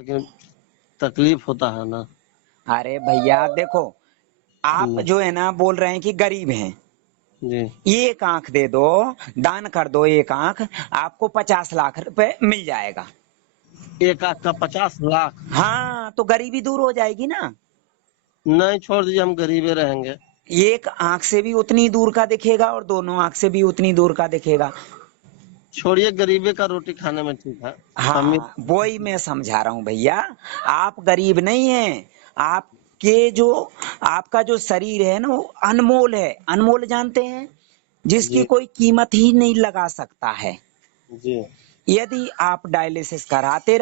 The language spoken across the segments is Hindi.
लेकिन तकलीफ होता है ना। अरे भैया देखो, आप जी। जो है ना बोल रहे हैं कि गरीब हैं, जी। एक आंख दे दो, दान कर दो एक आंख, आपको 50 लाख रुपए मिल जाएगा। एक आध का 50 लाख? हाँ, तो गरीबी दूर हो जाएगी ना। नहीं, छोड़ दीजिए, हम गरीबे रहेंगे। एक आंख से भी उतनी दूर का दिखेगा और दोनों आंख से भी उतनी दूर का दिखेगा। छोड़िए, गरीबे का रोटी खाने में ठीक है। अमीर। हाँ, वही मैं समझा रहा हूँ भैया। आप गरीब नहीं हैं। आपके जो आपका जो शरीर है ना वो अनमोल है। अनमोल जानते हैं, जिसकी जी। कोई कीमत ही नहीं लगा सकता है। जी। यदि आप डायलिसिस कराते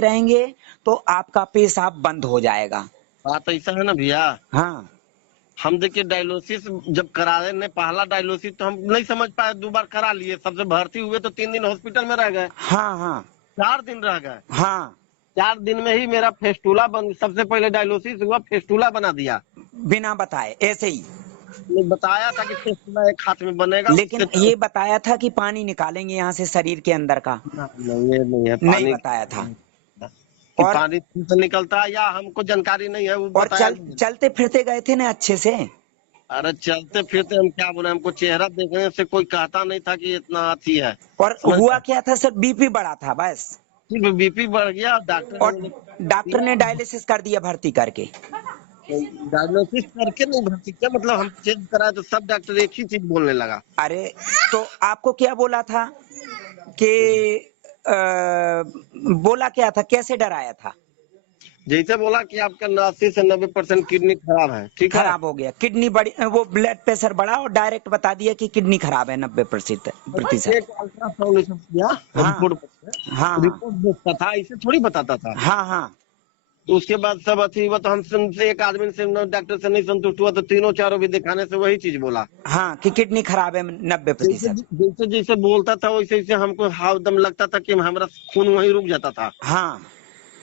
रहेंगे तो आपका पेशाब बंद हो जाएगा। बात ऐसा है ना भैया। हाँ हम देखिए डायलिसिस जब करा रहे ने, पहला डायलिसिस तो हम नहीं समझ पाए, 2 बार करा लिए। सबसे भर्ती हुए तो 3 दिन हॉस्पिटल में रह गए। हाँ हाँ 4 दिन रह गए। हाँ। 4 दिन में ही मेरा फेस्टूला बन, सबसे पहले डायलिसिस हुआ, फेस्टूला बना दिया। बिना बताए ऐसे ही। ने बताया था कि फेस्टूला एक हाथ में बनेगा, उससे लेकिन ये बताया था कि पानी निकालेंगे यहाँ से शरीर के अंदर का? नहीं, ये नहीं है नहीं पानी बताया था। कि और पानी से निकलता है, या हमको जानकारी नहीं है वो और बताया। चलते फिरते गए थे ना अच्छे से। अरे चलते फिरते हम क्या बोले, हमको चेहरा देखने से कोई कहता नहीं था कि इतना अथी है। और समझ हुआ गए? क्या था सर, बीपी बढ़ा था बस। सिर्फ बीपी बढ़ गया, डॉक्टर ने और मुझे डॉक्टर दिया। ने डायलिसिस कर दिया भर्ती करके। डायग्नोसिस करके नहीं भर्ती किया, मतलब हम चेक कराए तो सब डॉक्टर एक ही चीज बोलने लगा। अरे, तो आपको क्या बोला था कि अ, बोला क्या था, कैसे डराया था? जैसे बोला कि आपका 80 से 90% किडनी खराब है, ठीक है। खराब हो गया किडनी, बड़ी वो ब्लड प्रेशर बढ़ा और डायरेक्ट बता दिया कि किडनी खराब है 90% प्रतिशत। एक अल्ट्रासाउंड सब किया, हाँ रिपोर्ट हाँ हाँ रिपोर्ट देखता था, ऐसे थोड़ी बताता था। हाँ हाँ तो उसके बाद सब अथी हुआ, तो हम से एक आदमी से डॉक्टर से नहीं संतुष्ट हुआ, तो तीनों चारों भी दिखाने से वही चीज बोला। हाँ कि किडनी खराब है 90%। जैसे जैसे जैसे बोलता था वैसे वैसे हमको हाव दम लगता था कि हमारा खून वहीं रुक जाता था, हाँ,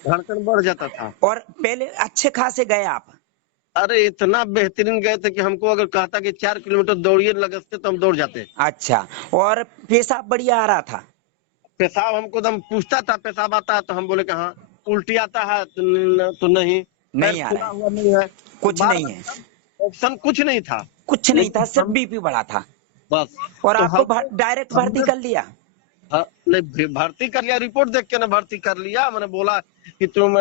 धड़कन बढ़ जाता था। और पहले अच्छे खासे गए आप? अरे इतना बेहतरीन गए थे कि हमको अगर कहता कि 4 किलोमीटर दौड़िए लगते तो हम दौड़ जाते। अच्छा, और पेशाब बढ़िया आ रहा था? पेशाब हमको दम पूछता था, पेशाब आता है तो हम बोले कि हाँ। उल्टी आता है तो तो नहीं। पैर नहीं आ रहा फूला है? हुआ नहीं है, तो कुछ बार नहीं है? बार ऑप्शन कुछ नहीं था। कुछ नहीं था, लेकिन सिर्फ हम बीपी बढ़ा था। बस, और तो आपको हमने डायरेक्ट भर्ती हमने कर लिया? नहीं भर्ती कर लिया, रिपोर्ट देख के ना भर्ती कर लिया। मैंने बोला कि तुम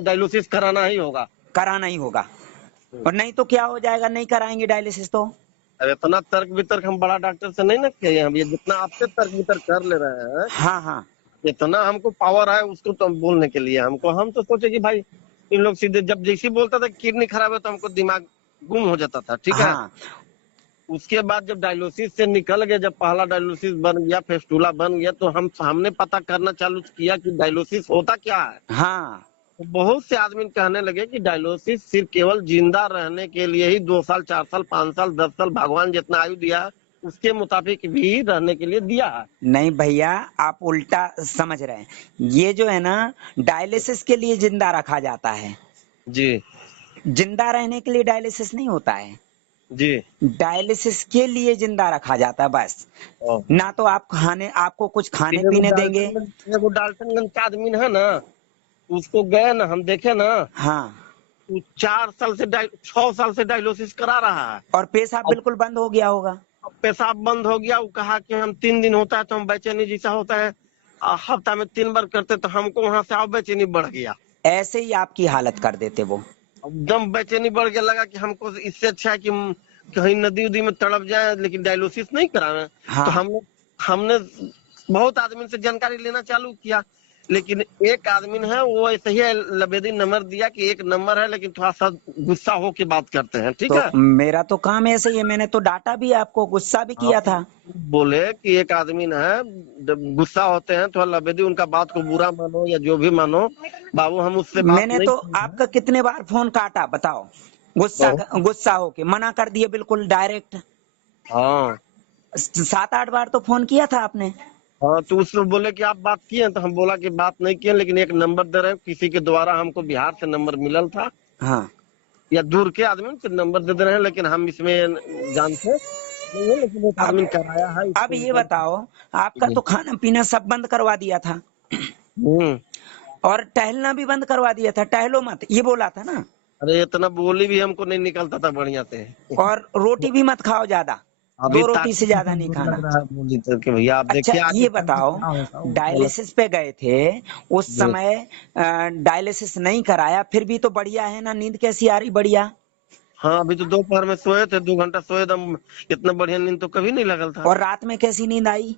डायलिसिस कराना ही होगा। कराना ही होगा। और नहीं तो क्या हो जाएगा, नहीं कराएंगे डायलिसिस तो? अब इतना तर्क वितर्क हम बड़ा डॉक्टर से नहीं ना किए, हम ये जितना आपसे तर्क वितर्क कर ले रहे हैं, हाँ हाँ इतना हमको पावर है उसको तो हम बोलने के लिए। हमको हम तो सोचे कि भाई इन लोग सीधे, जब जैसे ही बोलता था किडनी खराब है तो हमको दिमाग गुम हो जाता था, ठीक है। हाँ उसके बाद जब डायलिसिस से निकल गए, जब पहला डायलिसिस बन गया, फेस्टूला बन गया, तो हमने पता करना चालू किया कि डायलिसिस होता क्या है। हाँ। तो बहुत से आदमी कहने लगे कि डायलिसिस सिर्फ केवल जिंदा रहने के लिए ही 2 साल 4 साल 5 साल 10 साल भगवान जितना आयु दिया है उसके मुताबिक भी रहने के लिए दिया है। नहीं भैया, आप उल्टा समझ रहे हैं। ये जो है ना, डायलिसिस के लिए जिंदा रखा जाता है। जी। जिंदा रहने के लिए डायलिसिस नहीं होता है। जी। डायलिसिस के लिए जिंदा रखा जाता है बस। ओ। ना तो आपको कुछ खाने एगो पीने देंगे। डाल्टनगंज, एगो डाल्टनगंज का आदमी है ना, उसको गए ना, हम देखे ना, हाँ, वो 4 साल से 6 साल से डायलिसिस करा रहा है। और पेशाब अब बिल्कुल बंद हो गया होगा। पेशाब बंद हो गया। वो कहा कि हम 3 दिन होता है तो हम बेचैनी जैसा होता है, हफ्ता में 3 बार करते, तो हमको वहां से और बेचैनी बढ़ गया। ऐसे ही आपकी हालत कर देते वो। एकदम बेचैनी बढ़ गया, लगा कि हमको इससे अच्छा है कि हम कहीं नदी उदी में तड़प जाए, लेकिन डायलिसिस नहीं करावे। तो हाँ, हमने हमने बहुत आदमी से जानकारी लेना चालू किया, लेकिन एक आदमी है वो ऐसे ही लबेदी नंबर दिया कि एक नंबर है, लेकिन थोड़ा सा गुस्सा हो के बात करते हैं, ठीक तो है। मेरा तो काम ऐसे ही है, मैंने तो डांटा भी आपको, गुस्सा भी हाँ, किया था। बोले कि एक आदमी है, जब गुस्सा होते हैं थोड़ा लबेदी, उनका बात को बुरा मानो या जो भी मानो, बाबू हम उससे बात मैंने नहीं तो किए हैं। आपका कितने बार फोन काटा बताओ? बहुत। गुस्सा होके मना कर दिए बिल्कुल डायरेक्ट। हाँ। 7-8 बार तो फोन किया था आपने। हाँ, तो उससे बोले कि आप बात किए, तो हम बोला कि बात नहीं किए, लेकिन एक नंबर दे रहे हैं, किसी के द्वारा हमको बिहार से नंबर मिलल था, हाँ, या दूर के आदमी से नंबर दे दे रहे हैं, लेकिन हम इसमें जानते नहीं है, लेकिन एक अब आदमी कराया है अब इसको ये ऊपर। बताओ, आपका तो खाना पीना सब बंद करवा दिया था। हम्म। और टहलना भी बंद करवा दिया था, टहलो मत ये बोला था ना। अरे इतना बोली भी हमको नहीं निकलता था बढ़िया से। और रोटी भी मत खाओ ज्यादा, अभी 2 रोटी से ताकत से ज्यादा नहीं कमजोर खाना। लग रहा है बोली करके भैया, आप अच्छा देखिए आगे ये चल के बताओ, क्या होगा वो बोला। डायलिसिस पे गए थे उस जी। समय, डायलिसिस नहीं कराया फिर भी तो बढ़िया है ना, नींद कैसी आ रही बढ़िया। हाँ अभी तो दोपहर में सोए थे, 2 घंटा सोए दम। इतना बढ़िया नींद तो कभी नहीं लगल था। और रात में कैसी नींद आई।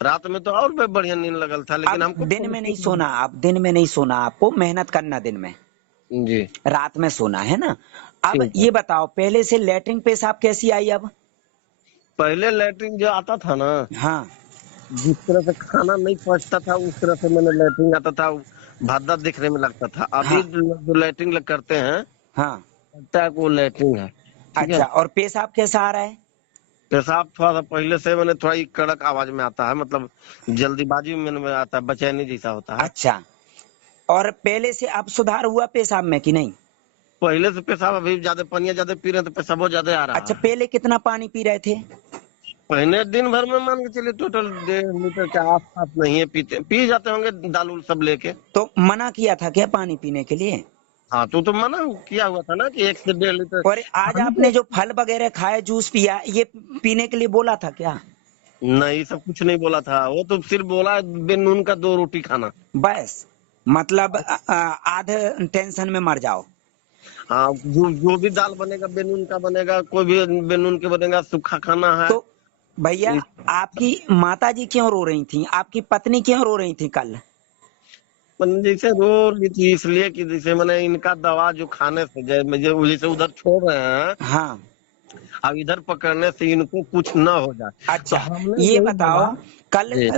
रात में तो और भी बढ़िया नींद लगल था, लेकिन अब हमको दिन में नहीं सोना, आप दिन में नहीं सोना, आपको मेहनत करना दिन में, जी रात में सोना है ना। अब ठीक है। ये बताओ, पहले से लेटरिन पेशाब कैसी आई अब। पहले लैट्रिन जो आता था ना, हाँ जिस तरह से खाना नहीं पचता था उस तरह से मैंने लैट्रिन आता था, भद्दा दिखने में लगता था। अभी हाँ जो लैट्रिन करते हैं, हाँ। लगता है कि वो लैट्रिन है। ठीक है। अच्छा, और पेशाब कैसा आ रहा है। पेशाब थोड़ा सा पहले से मैंने थोड़ा ही कड़क आवाज में आता है, मतलब जल्दीबाजी में आता है, बेचैनी जैसा होता है। अच्छा, और पहले से अब सुधार हुआ पेशाब में कि नहीं। पहले से पेशाब, अभी ज्यादा पनिया ज्यादा पी रहे हैं तो पेशाब बहुत ज्यादा आ रहा अच्छा, है। पहले कितना पानी पी रहे थे। पहले दिन भर में मान के चलिए टोटल 1.5 लीटर के आसपास नहीं है, पीते पी जाते होंगे दाल उल सब लेके। तो मना किया था क्या पानी पीने के लिए। हाँ तो मना किया हुआ था ना कि 1 से 1.5 लीटर और आज पानी आपने तो। जो फल वगैरह खाए, जूस पिया, ये पीने के लिए बोला था क्या। नहीं, सब कुछ नहीं बोला था, वो तो सिर्फ बोला बिन नून का 2 रोटी खाना। बस, मतलब आधे टेंशन में मर जाओ। हाँ जो भी दाल बनेगा बेनून का बनेगा, कोई भी बेनून के बनेगा, सूखा खाना है। तो भैया, इस- आपकी माता जी क्यों रो रही थी, आपकी पत्नी क्यों रो रही थी कल। जैसे रो रही थी इसलिए कि जैसे मैंने इनका दवा जो खाने से जैसे उधर छोड़ रहे हैं, हाँ। अब इधर पकड़ने से इनको कुछ न हो जाए, तो अच्छा, हमने ये यही बताओ, बोला। कल जी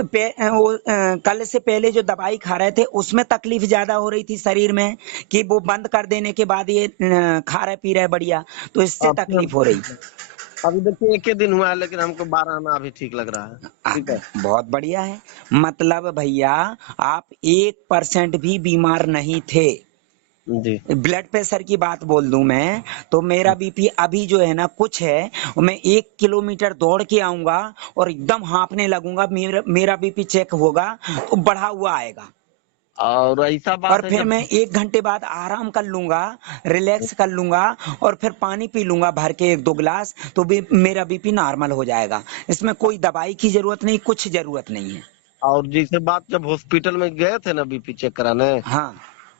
कल से पहले जो दवाई खा रहे थे उसमें तकलीफ ज्यादा हो रही थी शरीर में, कि वो बंद कर देने के बाद ये खा रहे पी रहे बढ़िया, तो इससे अब तकलीफ हो रही। अभी देखिए एक ही दिन हुआ है, लेकिन हमको 12 आना अभी ठीक लग रहा है। ठीक है। बहुत बढ़िया है। मतलब भैया, आप 1% भी बीमार नहीं थे। जी ब्लड प्रेशर की बात बोल दूं मैं, तो मेरा बीपी अभी जो है ना कुछ है, मैं 1 किलोमीटर दौड़ के आऊंगा और एकदम हांफने लगूंगा, मेरा बीपी चेक होगा तो बढ़ा हुआ आएगा। और ऐसा और बात है फिर जब। मैं 1 घंटे बाद आराम कर लूंगा, रिलैक्स कर लूंगा, और फिर पानी पी लूंगा भर के 1-2 गिलास, तो भी मेरा बीपी नॉर्मल हो जाएगा। इसमें कोई दवाई की जरूरत नहीं, कुछ जरूरत नहीं है। और जैसे बात, जब हॉस्पिटल में गए थे ना बीपी चेक कराने, हाँ।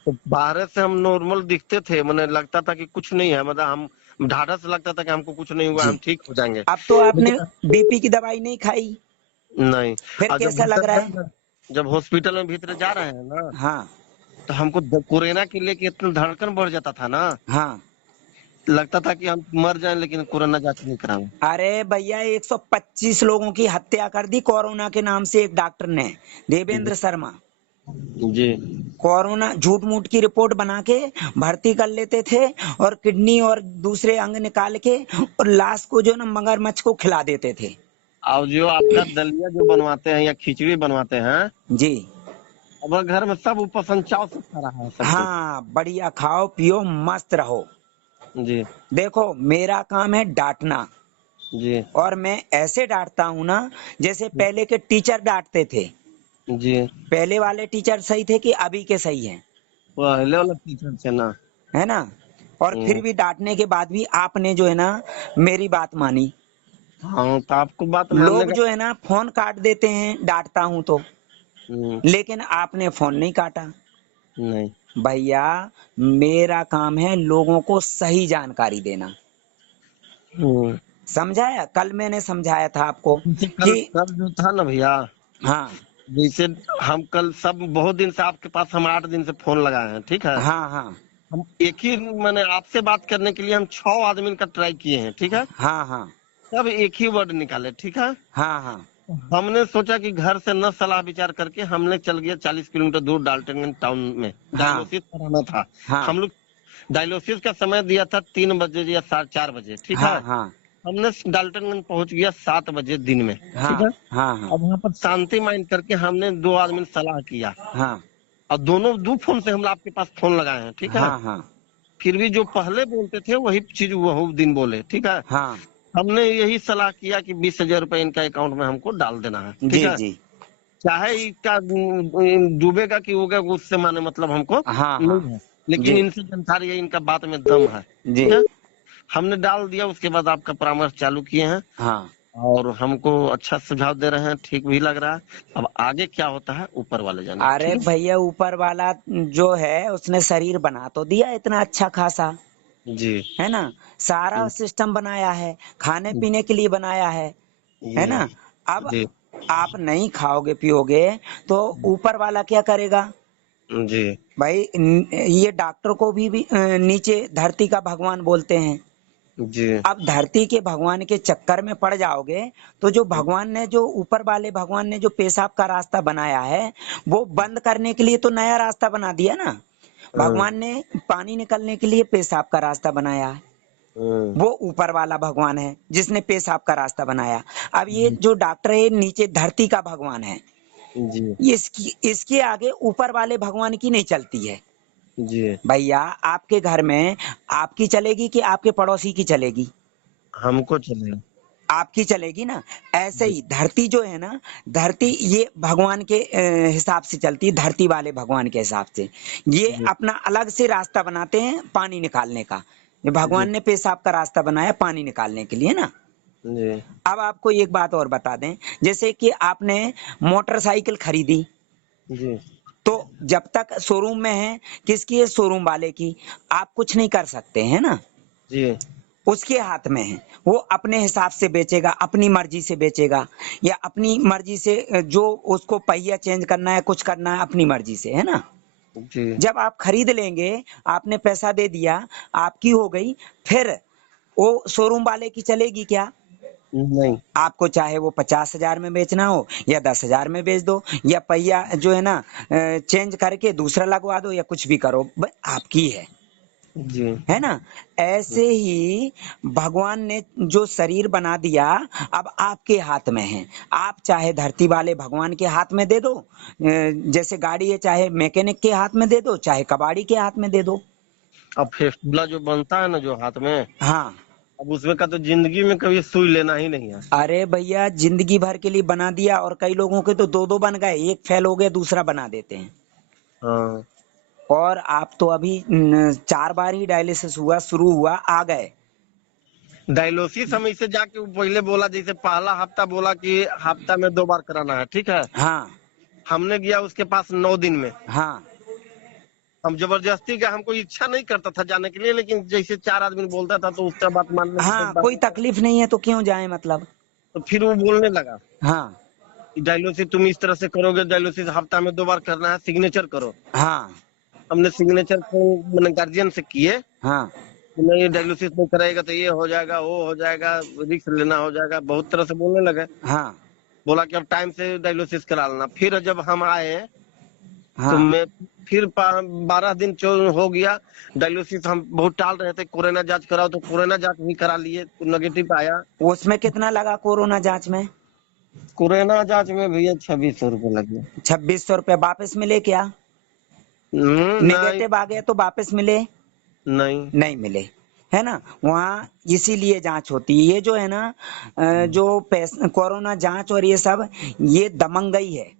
तो बाहर से हम नॉर्मल दिखते थे, मैंने लगता था कि कुछ नहीं है, मतलब हम ढाढ़स लगता था कि हमको कुछ नहीं हुआ, जी। हम ठीक हो जाएंगे। अब तो आपने लेकिन बीपी की दवाई नहीं खाई, नहीं। फिर और जब कैसा लग भीतर रहा गए है। ना, जब हॉस्पिटल में भीतर जा रहे हैं ना, हाँ तो हमको कोरोना के लेके इतना धड़कन बढ़ जाता था ना, हाँ। लगता था कि हम मर जाएं लेकिन कोरोना जांच नहीं कराएं। अरे भैया, 125 लोगों की हत्या कर दी कोरोना के नाम से एक डॉक्टर ने, देवेंद्र शर्मा। जी कोरोना झूठ मूठ की रिपोर्ट बना के भर्ती कर लेते थे, और किडनी और दूसरे अंग निकाल के और लाश को जो ना मगरमच्छ को खिला देते थे। और जो आपका दलिया जो बनवाते हैं या खिचड़ी बनवाते हैं, जी। अब घर में सब ऊपर चाव से खा रहा है सब कुछ। हाँ, बढ़िया खाओ पियो मस्त रहो। जी देखो, मेरा काम है डांटना, जी और मैं ऐसे डांटता हूँ ना जैसे पहले के टीचर डांटते थे। जी। पहले वाले टीचर सही थे कि अभी के सही हैं, पहले वाला टीचर से ना। है ना। और फिर भी डांटने के बाद भी आपने जो है ना मेरी बात मानी। हाँ तो आपको बात मानने लोग का। जो है ना फोन काट देते हैं डांटता हूं तो, हम्म, लेकिन आपने फोन नहीं काटा। नहीं। भैया, मेरा काम है लोगों को सही जानकारी देना। हम्म। समझाया, कल मैंने समझाया था आपको जैसे कल कि कल जो था ना भैया, हाँ जैसे हम कल सब बहुत दिन से आपके पास, हम 8 दिन से फोन लगाए हैं, ठीक है। हाँ हाँ हम एक ही, मैंने आपसे बात करने के लिए हम 6 आदमी का ट्राई किए हैं, ठीक है। हाँ हाँ सब एक ही वर्ड निकाले, ठीक है। हाँ हाँ हमने सोचा कि घर से न सलाह विचार करके हमने चल गया 40 किलोमीटर दूर डाल्टनगंज टाउन में, हाँ डायलिसिस कराना था। हाँ हम लोग डायलिसिस का समय दिया था 3 बजे या 4:30 बजे, ठीक है। हाँ हाँ हमने डाल्टनगंज पहुंच गया 7 बजे दिन में, ठीक हाँ है। हाँ हाँ अब वहां पर शांति माइंड करके हमने 2 आदमी ने सलाह किया, हाँ और दोनों दो फोन से हम आपके पास फोन लगाए हैं, ठीक है। हाँ हाँ फिर भी जो पहले बोलते थे वही चीज वो दिन बोले, ठीक है। हाँ। हमने यही सलाह किया कि 20,000 रुपए इनका अकाउंट में हमको डाल देना है, ठीक जी है। जी। चाहे इसका डूबेगा कि होगा उससे माने मतलब हमको हाँ हाँ नहीं है, लेकिन जी इनसे जानकारी है, इनका बात में दम है। जी ठीक है, हमने डाल दिया, उसके बाद आपका परामर्श चालू किए हैं हाँ। और हमको अच्छा सुझाव दे रहे हैं, ठीक भी लग रहा है। अब आगे क्या होता है ऊपर वाले जाने, ठीक अरे है। भैया ऊपर वाला जो है उसने शरीर बना तो दिया इतना अच्छा खासा, जी है ना। सारा सिस्टम बनाया है, खाने पीने के लिए बनाया है जी ना। अब जी आप नहीं खाओगे पियोगे तो ऊपर वाला क्या करेगा जी भाई। ये डॉक्टर को भी नीचे धरती का भगवान बोलते हैं। जी अब धरती के भगवान के चक्कर में पड़ जाओगे तो जो भगवान ने, जो ऊपर वाले भगवान ने जो पेशाब का रास्ता बनाया है वो बंद करने के लिए तो नया रास्ता बना दिया ना। हम्म, भगवान ने पानी निकलने के लिए पेशाब का रास्ता बनाया है, हम्म, वो ऊपर वाला भगवान है जिसने पेशाब का रास्ता बनाया। अब ये जी जो डॉक्टर है नीचे धरती का भगवान है, जी ये इसके आगे ऊपर वाले भगवान की नहीं चलती है। जी भैया आपके घर में आपकी चलेगी कि आपके पड़ोसी की चलेगी? हमको चलेगा। आपकी चलेगी ना। ऐसे जी ही धरती जो है ना, धरती ये भगवान के हिसाब से चलती है, धरती वाले भगवान के हिसाब से। ये जी अपना अलग से रास्ता बनाते हैं पानी निकालने का। ये जी भगवान ने पेशाब का रास्ता बनाया पानी निकालने के लिए ना। जी अब आपको एक बात और बता दें, जैसे कि आपने मोटरसाइकिल खरीदी जी तो जब तक शोरूम में है, किसकी है? शोरूम वाले की। आप कुछ नहीं कर सकते है ना, जी उसके हाथ में है। वो अपने हिसाब से बेचेगा, अपनी मर्जी से बेचेगा, या अपनी मर्जी से जो उसको पहिया चेंज करना है, कुछ करना है अपनी मर्जी से, है ना। जी जब आप खरीद लेंगे, आपने पैसा दे दिया, आपकी हो गई, फिर वो शोरूम वाले की चलेगी क्या? नहीं आपको चाहे वो 50,000 में बेचना हो या 10,000 में बेच दो, या पहिया जो है ना चेंज करके दूसरा लगवा दो, या कुछ भी करो, आपकी जी है ना। ऐसे ही भगवान ने जो शरीर बना दिया अब आपके हाथ में है। आप चाहे धरती वाले भगवान के हाथ में दे दो, जैसे गाड़ी है, चाहे मैकेनिक के हाथ में दे दो, चाहे कबाड़ी के हाथ में दे दो। अब फेफड़ा जो बनता है ना जो हाथ में, हाँ। अब उसमें का तो जिंदगी में कभी सुई लेना ही नहीं है। अरे भैया जिंदगी भर के लिए बना दिया, और कई लोगों के तो दो दो बन गए, एक फेल हो गया दूसरा बना देते हैं। हाँ और आप तो अभी 4 बार ही डायलिसिस हुआ, शुरू हुआ आ गए। डायलिसिस हम इसे जाके वो पहले बोला, जैसे पहला हफ्ता बोला कि हफ्ता में 2 बार कराना है, ठीक है। हाँ हमने गया उसके पास 9 दिन में। हाँ हम जबरदस्ती गए, हमको इच्छा नहीं करता था जाने के लिए, लेकिन जैसे 4 आदमी बोलता था तो उसका बात मानने के हाँ, बाद कोई तकलीफ नहीं है तो क्यों जाए मतलब। तो फिर वो बोलने लगा हाँ कि डायलिसिस तुम इस तरह से करोगे, डायलिसिस हफ्ता में 2 बार करना है, सिग्नेचर करो। हाँ हमने सिग्नेचर को मैंने गार्जियन से किए हाँ कि नहीं डायलिसिस नहीं कराएगा तो ये हो जाएगा, वो हो जाएगा, रिस्क लेना हो जाएगा, बहुत तरह से बोलने लगे। हाँ बोला कि अब टाइम से डायलिसिस करा लेना। फिर जब हम आए तो हाँ। मैं फिर 12 दिन हो गया। डायलिसिस हम बहुत टाल रहे थे, कोरोना जांच कराओ तो कोरोना जांच भी करा लिए तो नेगेटिव आया। उसमें कितना लगा कोरोना जांच में? कोरोना जांच में भैया 2600 रुपये लगे। 2,600 रुपये वापस मिले क्या? नहीं नेगेटिव आ गया तो वापस मिले? नहीं। नहीं मिले, है ना। वहाँ इसीलिए जांच होती है, ये जो है ना जो कोरोना जांच और ये सब, ये दमंगई है,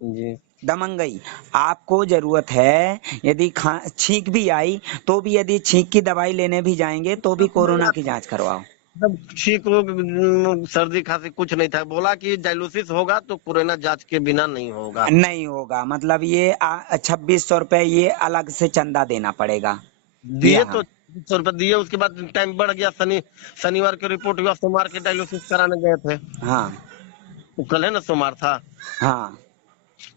जी दमंगई। आपको जरूरत है, यदि छींक भी आई तो भी, यदि छींक की दवाई लेने भी जाएंगे तो भी कोरोना की जांच करवाओ। सब ठीक हो, सर्दी खांसी कुछ नहीं था। बोला कि डायलिसिस होगा तो कोरोना जांच के बिना नहीं होगा। नहीं होगा, मतलब ये 2,600 रुपये ये अलग से चंदा देना पड़ेगा दिए यहाँ। तो 100 रुपये दिए, उसके बाद टाइम बढ़ गया। शनिवार की रिपोर्ट हुआ, सोमवार के डायलिसिस कराने गए थे। हाँ वो कल है ना, सोमवार था। हाँ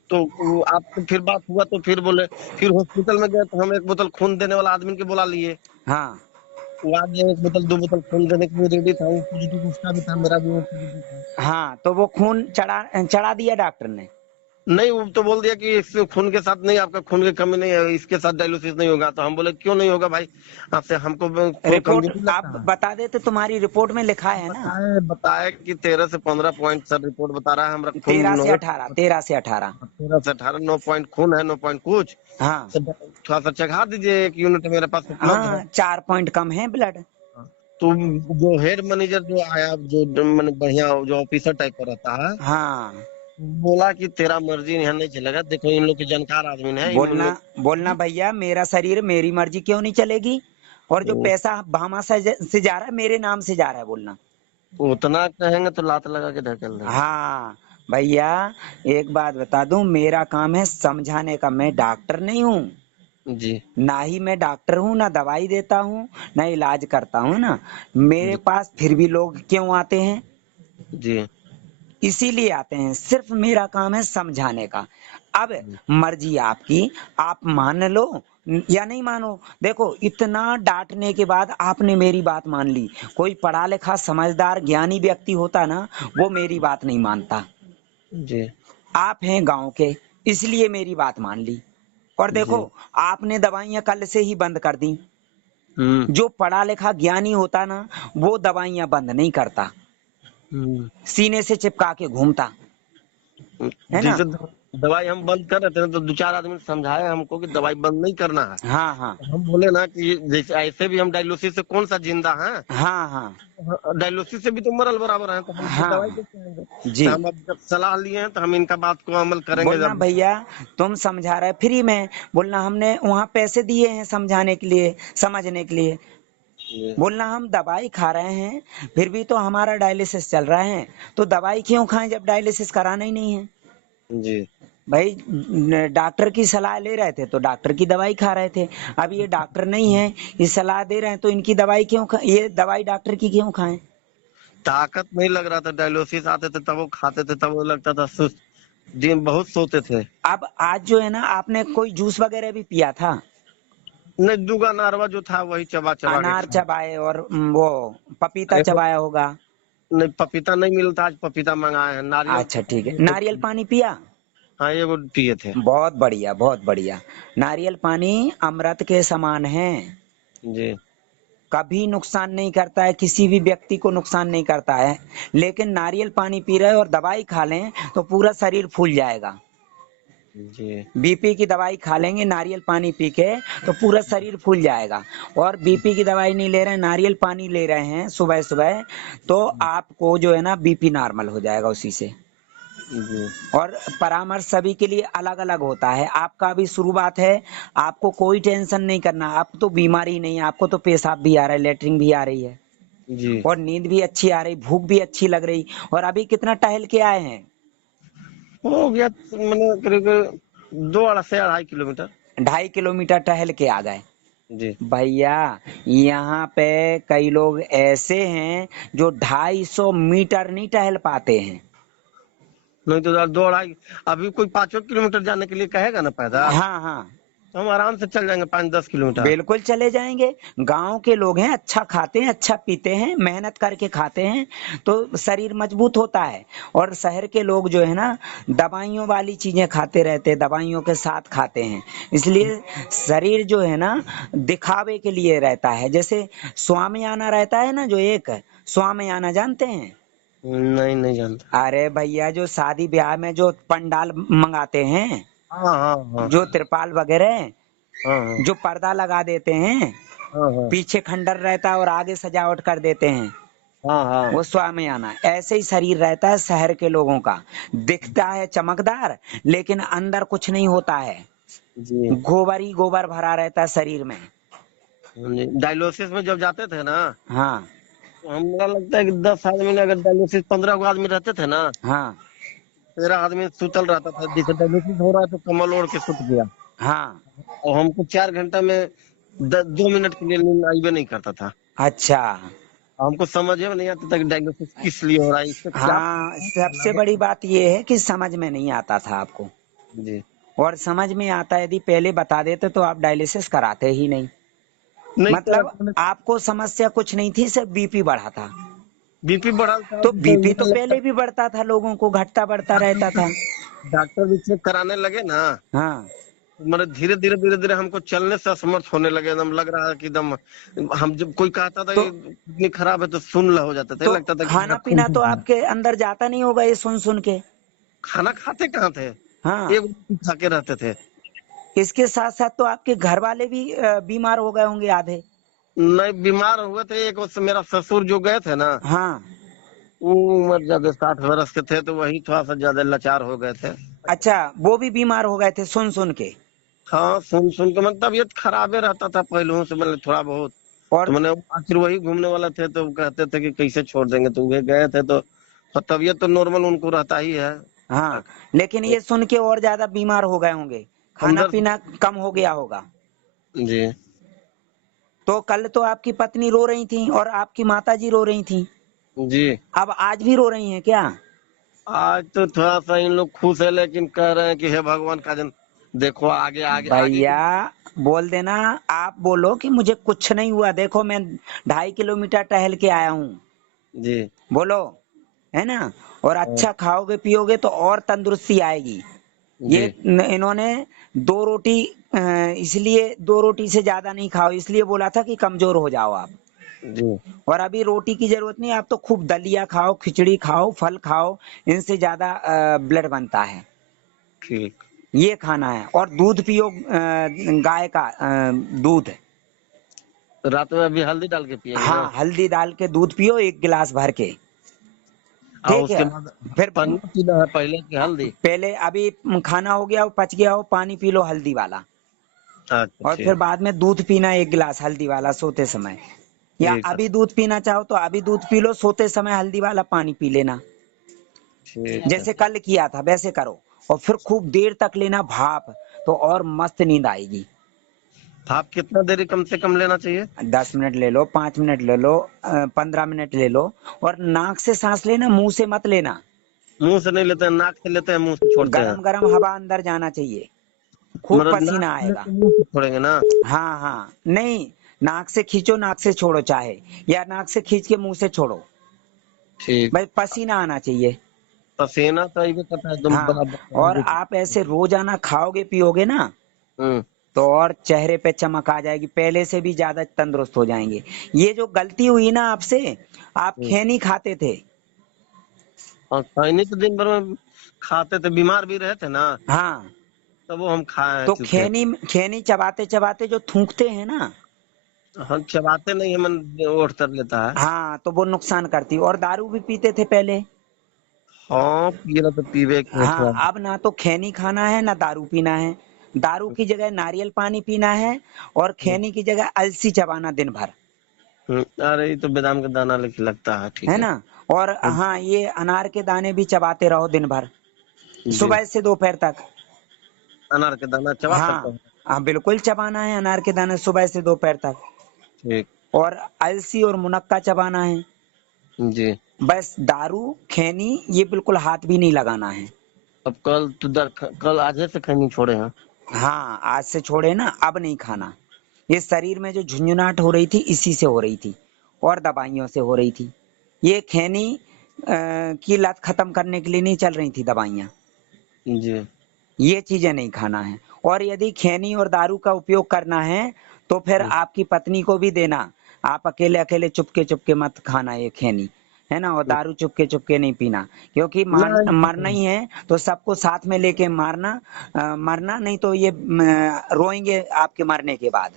तो वो आपसे फिर बात हुआ तो फिर बोले, फिर हॉस्पिटल में गए तो हम एक बोतल खून देने वाला आदमी के बुला लिए। हाँ वो आ गया, 1 बोतल 2 बोतल खून देने के लिए रेडी था। वो पॉजिटिव उसका भी था, मेरा भी वो पॉजिटिव था। हाँ। तो वो खून चढ़ा चढ़ा दिया डॉक्टर ने? नहीं, वो तो बोल दिया कि इस खून के साथ नहीं, आपका खून की कमी नहीं है, इसके साथ डायलिसिस नहीं होगा। तो हम बोले क्यों नहीं होगा भाई, आपसे हमको खून रिपोर्ट कमजोरी आप लगता है। बता देते, तुम्हारी रिपोर्ट में लिखा है ना। बताए बताए कि 13 से 15 पॉइंट सर रिपोर्ट बता रहा है, हमारा खून 13 से 18, 13 से 18। 13 से 18, 9 पॉइंट खून है, 9 पॉइंट कुछ। हाँ तो थोड़ा सा चढ़ा दीजिए, 1 यूनिट मेरे पास उपलब्ध है। हाँ, 4 पॉइंट कम है ब्लड। तो जो हेड मैनेजर जो आया, जो मैंने बढ़िया जो ऑफिसर टाइप का रहता है, हाँ बोला कि तेरा मर्जी यहाँ नहीं चलेगा, देखो इन लोग के जानकार आदमी है, इन बोलना लोग बोलना भैया, मेरा शरीर मेरी मर्जी क्यों नहीं चलेगी? और जो पैसा भामा से जा रहा है मेरे नाम से जा रहा है, बोलना। उतना कहेंगे तो लात लगा के ढकेल देंगे। हाँ भैया, एक बात बता दूं, मेरा काम है समझाने का, मैं डॉक्टर नहीं हूँ। जी ना ही मैं डॉक्टर हूँ, ना दवाई देता हूँ, ना इलाज करता हूँ ना। मेरे जी पास फिर भी लोग क्यों आते हैं? जी इसीलिए आते हैं, सिर्फ मेरा काम है समझाने का। अब मर्जी आपकी, आप मान लो या नहीं मानो। देखो, इतना डांटने के बाद आपने मेरी बात मान ली। कोई पढ़ा लिखा समझदार ज्ञानी व्यक्ति होता ना, वो मेरी बात नहीं मानता। जी आप हैं गांव के, इसलिए मेरी बात मान ली। और देखो, जी। आपने दवाइयां कल से ही बंद कर दी। हम्म जो पढ़ा लिखा ज्ञानी होता ना, वो दवाइयां बंद नहीं करता, हम्म। सीने से चिपका के घूमता है ना। जैसे दवाई हम बंद कर रहे थे ना, तो दो चार आदमी ने समझाया हमको कि दवाई बंद नहीं करना है। हाँ हाँ हम बोले ना कि जैसे ऐसे भी हम डायलिसिस से कौन सा जिंदा है, हाँ हाँ डायलिसिस से भी तो मरल बराबर है, तो हम फिर दवाई हाँ कैसे खाएंगे? जी। तो हम अब जब सलाह लिए हैं तो हम इनका बात को अमल करेंगे बोलना जब। भैया, तुम समझा रहे फ्री में, बोलना हमने वहां पैसे दिए हैं समझाने के लिए, समझने के लिए। जी बोलना हम दवाई खा रहे हैं, फिर भी तो हमारा डायलिसिस चल रहा है, तो दवाई क्यों खाएं जब डायलिसिस कराना ही नहीं है? जी भाई, डॉक्टर की सलाह ले रहे थे तो डॉक्टर की दवाई खा रहे थे। अब ये डॉक्टर नहीं है, ये सलाह दे रहे हैं, तो इनकी दवाई क्यों ये दवाई डॉक्टर की क्यों खाएं? ताकत नहीं लग रहा था, डायलिसिस आते थे तब वो खाते थे, तब वो लगता था सुस्त, दिन बहुत सोते थे। अब आज जो है ना, आपने कोई जूस वगैरह भी पिया था? नहीं, दुगा नारवा जो था वही चबा चबा के अनार खा। चबाए और वो पपीता अरे चबाया होगा। नहीं, पपीता नहीं मिलता, आज पपीता मंगाए हैं, नारियल अच्छा ठीक है, नारियल पानी पिया? हाँ ये वो पिए थे। बहुत बढ़िया, बहुत बढ़िया। नारियल पानी अमृत के समान है, जी कभी नुकसान नहीं करता है, किसी भी व्यक्ति को नुकसान नहीं करता है। लेकिन नारियल पानी पी रहे और दवाई खा लें तो पूरा शरीर फूल जाएगा। जी बीपी की दवाई खा लेंगे नारियल पानी पी के, तो पूरा शरीर फूल जाएगा। और बीपी की दवाई नहीं ले रहे हैं, नारियल पानी ले रहे हैं सुबह सुबह, तो आपको जो है ना बीपी नॉर्मल हो जाएगा उसी से। जी और परामर्श सभी के लिए अलग अलग होता है। आपका अभी शुरुआत है, आपको कोई टेंशन नहीं करना। आप तो बीमारी नहीं है, आपको तो पेशाब भी आ रहा है, लेटरिन भी आ रही है, जी। और नींद भी अच्छी आ रही, भूख भी अच्छी लग रही। और अभी कितना टहल के आए हैं? हो गया मैंने करीब 2 से 2.5 किलोमीटर। 2.5 किलोमीटर टहल के आ गए। जी भैया, यहाँ पे कई लोग ऐसे हैं जो 250 मीटर नहीं टहल पाते हैं। नहीं तो 2 2.5, अभी कोई 5 किलोमीटर जाने के लिए कहेगा ना पैदल, हाँ हाँ, तो हम आराम से चल जाएंगे 5 10 किलोमीटर। बिल्कुल चले जाएंगे। गांव के लोग हैं, अच्छा खाते हैं, अच्छा पीते हैं, मेहनत करके खाते हैं, तो शरीर मजबूत होता है। और शहर के लोग जो है ना, दवाइयों वाली चीजें खाते रहते हैं, दवाइयों के साथ खाते हैं। इसलिए शरीर जो है ना, दिखावे के लिए रहता है। जैसे स्वामियाना रहता है ना, जो एक स्वामियाना जानते हैं? नहीं नहीं जानता। अरे भैया, जो शादी ब्याह में जो पंडाल मंगाते हैं, हाँ हाँ हाँ जो त्रिपाल वगैरह, हाँ हाँ जो पर्दा लगा देते हैं, हाँ हाँ पीछे खंडर रहता है और आगे सजावट कर देते हैं, हाँ हाँ। वो स्वामियाना। ऐसे ही शरीर रहता है शहर के लोगों का, दिखता है चमकदार, लेकिन अंदर कुछ नहीं होता है। जी गोबर ही गोबर भरा रहता है शरीर में। डायलिसिस में जब जाते थे ना, हाँ तो हमरा लगता है कि 10 आदमी ने, अगर डायलिसिस 15 गो आदमी रहते थे ना, हाँ 13 आदमी सुतल रहता था। जैसे डायलिसिस हो रहा है तो कम्बल ओढ़ के सुत गया, हाँ। और हमको 4 घंटा में 2 मिनट के लिए नींद आइबे नहीं करता था। अच्छा। हमको समझ में नहीं आता था कि डायलिसिस किस लिए हो रहा है, इससे क्या हाँ, सबसे बड़ी बात ये है कि समझ में नहीं आता था आपको। जी। और समझ में आता, यदि पहले बता देते तो आप डायलिसिस कराते ही नहीं। नहीं मतलब तो आपको समस्या कुछ नहीं थी, सिर्फ बीपी बढ़ा था। बीपी बढ़ा था तो तो बीपी तो मुझे लगता पहले भी बढ़ता था, लोगों को घटता बढ़ता रहता था। है डॉक्टर भी चेक कराने लगे ना, हाँ, मतलब धीरे धीरे हमको चलने से असमर्थ होने लगे। एकदम लग रहा है कि एकदम, हम जब कोई कहता था तो कि किडनी खराब है तो सुन ला हो जाता था, तो लगता था कि खाना मेरा खून पीना तो सूख गया। आपके अंदर जाता नहीं होगा ये सुन सुन के। खाना खाते कहाँ थे, हाँ, एक रोटी खा के रहते थे। इसके साथ साथ तो आपके घर वाले भी बीमार हो गए होंगे आधे। नहीं बीमार हुए थे, एक वर्ष मेरा ससुर जो गए थे ना, हाँ वो उम्र ज्यादा 60 वर्ष के थे तो वही थोड़ा सा ज्यादा लाचार हो गए थे। अच्छा, वो भी बीमार हो गए थे सुन सुन के? हाँ, सुन सुन के मतलब तबीयत खराबे रहता था पहले से, मतलब थोड़ा बहुत। तो और मैंने आखिर वही घूमने वाला थे तो कहते थे कि कैसे छोड़ देंगे, तो वे गए थे तो तबीयत तो नॉर्मल उनको रहता ही है। हाँ, लेकिन ये सुन के और ज्यादा बीमार हो गए होंगे, खाना अंदर पीना कम हो गया होगा। जी। तो कल तो आपकी पत्नी रो रही थी और आपकी माताजी रो रही थी, जी। अब आज भी रो रही हैं क्या? आज तो थोड़ा सा इन लोग खुश है लेकिन कह रहे हैं कि हे भगवान का जन, देखो आगे आगे आगे भैया बोल देना, आप बोलो कि मुझे कुछ नहीं हुआ, देखो मैं 2.5 किलोमीटर टहल के आया हूँ, जी। बोलो, है ना? और अच्छा खाओगे पियोगे तो और तंदुरुस्ती आएगी। ये जी। इन्होंने 2 रोटी, इसलिए 2 रोटी से ज्यादा नहीं खाओ, इसलिए बोला था कि कमजोर हो जाओ आप। जी। और अभी रोटी की जरूरत नहीं, आप तो खूब दलिया खाओ, खिचड़ी खाओ, फल खाओ, इनसे ज्यादा ब्लड बनता है। ठीक। ये खाना है और दूध पियो, गाय का दूध। रात में अभी हल्दी डाल के पियेंगे ना? हाँ, हल्दी डाल के दूध पियो 1 गिलास भर के। और ठीक उसके है, बाद फिर पानी पीना है पहले की हल्दी? पहले अभी खाना हो गया हो, पच गया हो, पानी पी लो हल्दी वाला, अच्छा और फिर ठीक। बाद में दूध पीना 1 गिलास हल्दी वाला सोते समय। या ठीक है। अभी दूध पीना चाहो तो अभी दूध पी लो, सोते समय हल्दी वाला पानी पी लेना। ठीक है। जैसे कल किया था वैसे करो, और फिर खूब देर तक लेना भाप, तो और मस्त नींद आएगी। भाप कितना देरी कम से कम लेना चाहिए? 10 मिनट ले लो, 5 मिनट ले लो, 15 मिनट ले लो। और नाक से सांस लेना, मुंह से मत लेना। मुंह से नहीं लेते हैं, नाक से लेते हैं, मुंह से छोड़ते हैं। गरम गरम हवा अंदर जाना चाहिए, खूब मतलब नाक पसीना से आएगा। लेके मुंह से छोड़ेंगे ना? हाँ हाँ, नहीं, नाक से खींचो, नाक से छोड़ो चाहे, या नाक से खींच के मुंह से छोड़ो। ठीक। भाई पसीना आना चाहिए। पसीना तो ये करता है एकदम हाँ, और बराबर। आप ऐसे रोजाना खाओगे पियोगे ना, हम्म। तो और चेहरे पे चमक आ जाएगी, पहले से भी ज्यादा तंदुरुस्त हो जाएंगे। ये जो गलती हुई ना आपसे, आप हम्म। खैनी खाते थे। और खैनी तो दिन भर में खाते थे, बीमार भी रहे थे ना, हाँ, तब वो हम खाए तो चुके हैं। खैनी खैनी चबाते चबाते जो थूकते हैं ना, हम चबाते नहीं है, मन ओठ तर लेता है। हाँ, तो वो नुकसान करती। और दारू भी पीते थे पहले। हाँ, पिए तो पीवे के हैं थोड़ा। हाँ, अब ना तो खैनी खाना है ना दारू पीना है। दारू की जगह नारियल पानी पीना है, और खैनी की जगह अलसी चबाना दिन भर, अरे ये तो बादाम का दाना लेके लगता है, ठीक है है। ना? और हाँ, ये अनार के दाने भी चबाते रहो दिन भर, जी। सुबह से दोपहर तक। अनार के दाना चबा सकते हाँ हैं? हाँ, बिल्कुल चबाना है अनार के दाने सुबह से दोपहर तक। ठीक। और अलसी और मुनक्का चबाना है। जी। बस दारू खैनी ये बिल्कुल हाथ भी नहीं लगाना है। अब कल तो कल आधे से खैनी छोड़े हैं। हाँ, आज से छोड़े ना, अब नहीं खाना। ये शरीर में जो झुंझुनाहट हो रही थी इसी से हो रही थी, और दवाइयों से हो रही थी। ये खैनी की लत खत्म करने के लिए नहीं चल रही थी दवाइयाँ। जी। ये चीजें नहीं खाना है। और यदि खैनी और दारू का उपयोग करना है तो फिर आपकी पत्नी को भी देना। आप अकेले अकेले चुपके चुपके मत खाना ये खैनी, है ना? और दारू चुपके चुपके नहीं पीना, क्योंकि मरना नहीं, ही है तो सबको साथ में लेके मारना, मरना नहीं तो ये रोएंगे आपके मरने के बाद,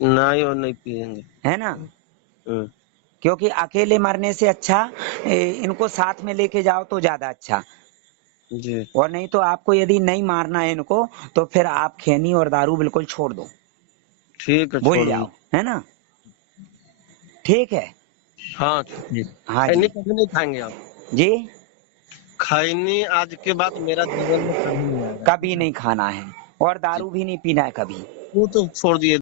नहीं और नहीं पियेंगे। है ना? हम्म। क्योंकि अकेले मरने से अच्छा इनको साथ में लेके जाओ तो ज्यादा अच्छा। जी। और नहीं तो आपको यदि नहीं मारना है इनको, तो फिर आप खैनी और दारू बिल्कुल छोड़ दो, ठीक है, भूल छोड़ जाओ, दिए। है ना? ठीक है। हाँ जी। हाँ खैनी जी। कभी नहीं खाएंगे आप? जी, खैनी आज के बाद मेरा जीवन में कभी नहीं आएगा, ठीक कभी है। नहीं खाना है, और जी। दारू भी नहीं पीना है कभी। वो तो छोड़ दिए।